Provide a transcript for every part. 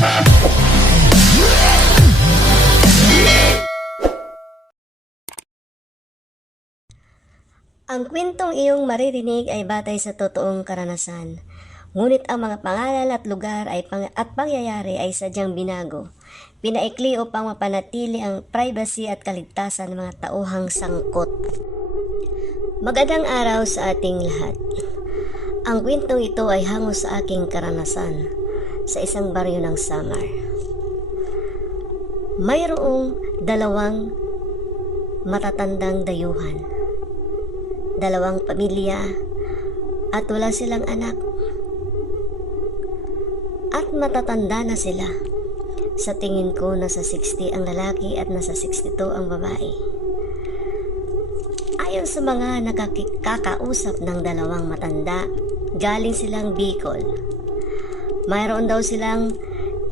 Ang kwentong iyong maririnig ay batay sa totoong karanasan. Ngunit ang mga pangalan at lugar ay pang- at pangyayari ay sadyang binago. Pinaikli upang mapanatili ang privacy at kaligtasan ng mga tauhang sangkot. Magandang araw sa ating lahat. Ang kwentong ito ay hango sa aking karanasan sa isang baryo ng Samar. Mayroong dalawang matatandang dayuhan dalawang pamilya at wala silang anak. At matatanda na sila. Sa tingin ko nasa 60 ang lalaki at nasa 62 ang babae. Ayon sa mga nakakausap ng dalawang matanda, galing silang Bicol. Mayroon daw silang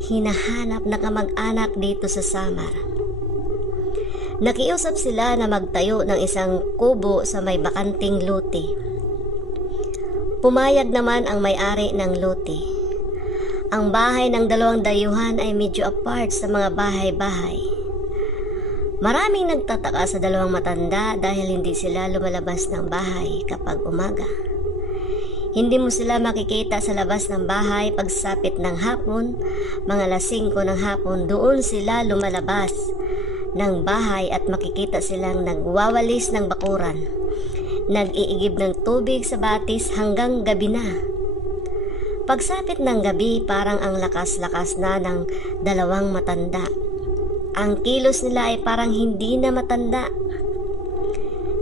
hinahanap na kamag-anak dito sa Samar. Nakiusap sila na magtayo ng isang kubo sa may bakanting lote. Pumayag naman ang may-ari ng lote. Ang bahay ng dalawang dayuhan ay medyo apart sa mga bahay-bahay. Maraming nagtataka sa dalawang matanda dahil hindi sila lumalabas ng bahay kapag umaga. Hindi mo sila makikita sa labas ng bahay pagsapit ng hapon, mga lasing ko ng hapon, doon sila lumalabas ng bahay at makikita silang nagwawalis ng bakuran. Nag-iigib ng tubig sa batis hanggang gabi na. Pagsapit ng gabi parang ang lakas-lakas na ng dalawang matanda. Ang kilos nila ay parang hindi na matanda.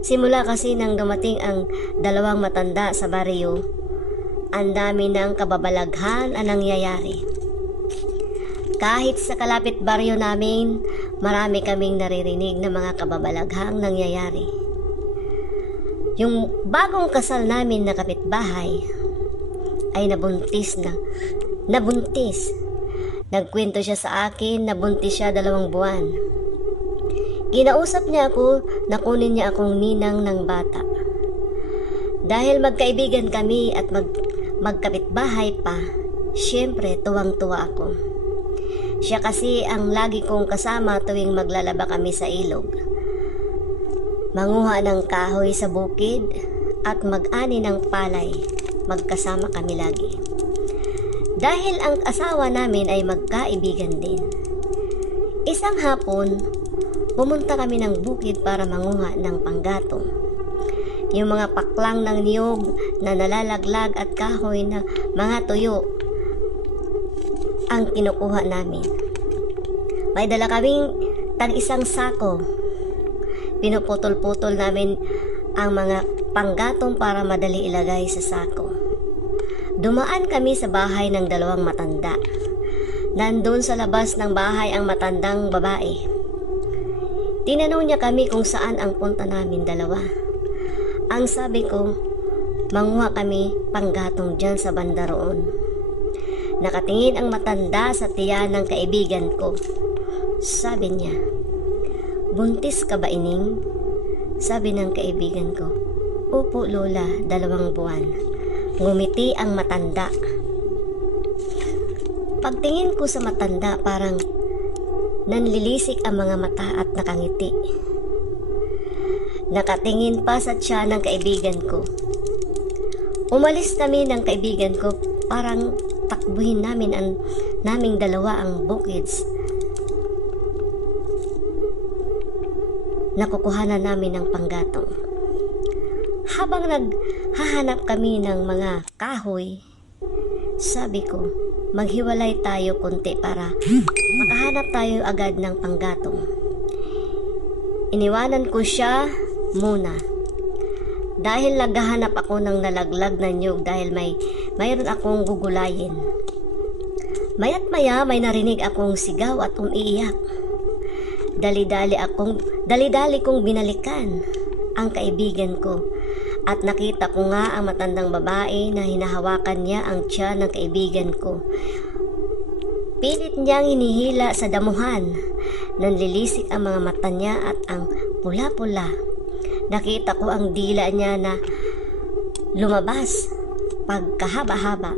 Simula kasi nang dumating ang dalawang matanda sa baryo, ang dami ng kababalaghan ang nangyayari. Kahit sa kalapit baryo namin, marami kaming naririnig na mga kababalaghang nangyayari. Yung bagong kasal namin na kapitbahay ay nabuntis na. Nabuntis. Nagkwento siya sa akin na buntis siya dalawang buwan. Kinausap niya ako na kunin niya akong ninang ng bata. Dahil magkaibigan kami at mag, magkapitbahay pa, syempre tuwang-tuwa ako. Siya kasi ang lagi kong kasama tuwing maglalaba kami sa ilog. Manguha ng kahoy sa bukid at mag-ani ng palay. Magkasama kami lagi. Dahil ang asawa namin ay magkaibigan din. Isang hapon, pumunta kami ng bukid para manguha ng panggatong. Yung mga paklang ng niyog na nalalaglag at kahoy na mga tuyo ang kinukuha namin. May dala kaming tag isang sako. Pinuputol-putol namin ang mga panggatong para madali ilagay sa sako. Dumaan kami sa bahay ng dalawang matanda. Nandun sa labas ng bahay ang matandang babae. Tinanong niya kami kung saan ang punta namin dalawa. Ang sabi ko, manguha kami panggatong dyan sa banda roon. Nakatingin ang matanda sa tiyan ng kaibigan ko. Sabi niya, Buntis ka ba ining? Sabi ng kaibigan ko, Opo lola, dalawang buwan. Ngumiti ang matanda. Pagtingin ko sa matanda parang nanlilisik ang mga mata at nakangiti. Nakatingin pa sa tiyan ng kaibigan ko. Umalis kami ng kaibigan ko parang takbuhin namin ang naming dalawa ang bukids. Nakukuhanan namin ng panggatong. Habang naghahanap kami ng mga kahoy, sabi ko, maghiwalay tayo konti para makahanap tayo agad ng panggatong. Iniwanan ko siya muna. Dahil naghahanap ako ng nalaglag na nyug dahil may mayroon akong gugulayin. Mayat maya may narinig akong sigaw at umiiyak. Dali-dali akong dali-dali kong binalikan ang kaibigan ko at nakita ko nga ang matandang babae na hinahawakan niya ang tiyan ng kaibigan ko. Pilit niyang hinihila sa damuhan. Nanlilisik ang mga mata niya at ang pula-pula. Nakita ko ang dila niya na lumabas pagkahaba-haba.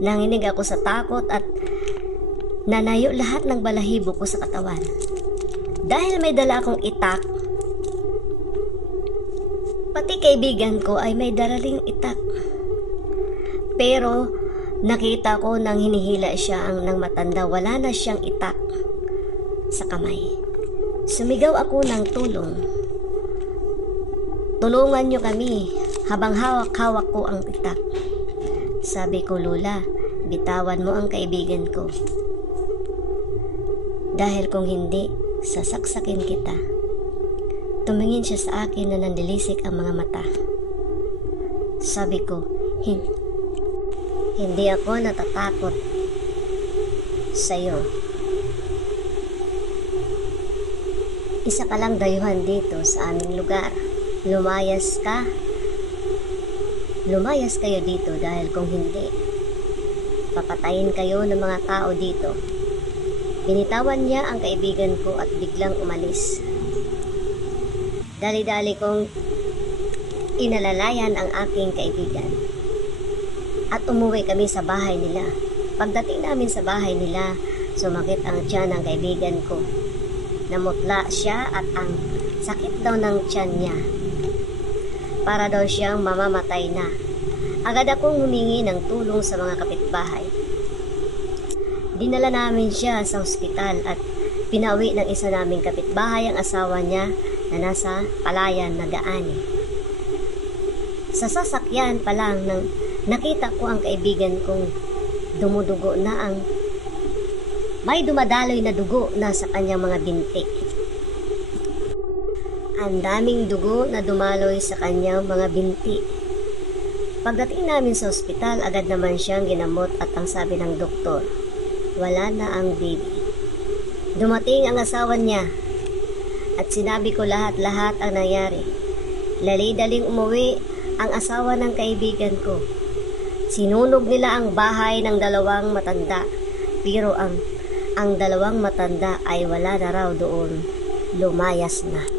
Nanginig ako sa takot at Nanayo lahat ng balahibo ko sa katawan. Dahil may dala akong itak, pati kaibigan ko ay may daraling itak. Pero nakita ko nang hinihila siya ang nang matanda, wala na siyang itak sa kamay. Sumigaw ako ng tulong. Tulungan niyo kami habang hawak-hawak ko ang itak. Sabi ko, Lola, bitawan mo ang kaibigan ko. Dahil kung hindi, sasaksakin kita. Tumingin siya sa akin na nandilisik ang mga mata. Sabi ko, "Hin- hindi ako natatakot sa'yo. Isa ka lang dayuhan dito sa aming lugar. Lumayas ka. Lumayas kayo dito dahil kung hindi, papatayin kayo ng mga tao dito. Binitawan niya ang kaibigan ko at biglang umalis. Dali-dali kong inalalayan ang aking kaibigan. At umuwi kami sa bahay nila. Pagdating namin sa bahay nila, sumakit ang tiyan ng kaibigan ko. Namutla siya at ang sakit daw ng tiyan niya. Para daw siyang mamamatay na. Agad akong humingi ng tulong sa mga kapitbahay. Dinala namin siya sa ospital at pinauwi ng isa naming kapitbahay ang asawa niya na nasa palayan na gaani. Sa sasakyan pa lang nang nakita ko ang kaibigan kong dumudugo na ang may dumadaloy na dugo na sa kanyang mga binti. Ang daming dugo na dumaloy sa kanyang mga binti. Pagdating namin sa ospital, agad naman siyang ginamot at ang sabi ng doktor, wala na ang baby. Dumating ang asawa niya at sinabi ko lahat-lahat ang nangyari. Lali-daling umuwi ang asawa ng kaibigan ko. Sinunog nila ang bahay ng dalawang matanda pero ang ang dalawang matanda ay wala na raw doon. Lumayas na.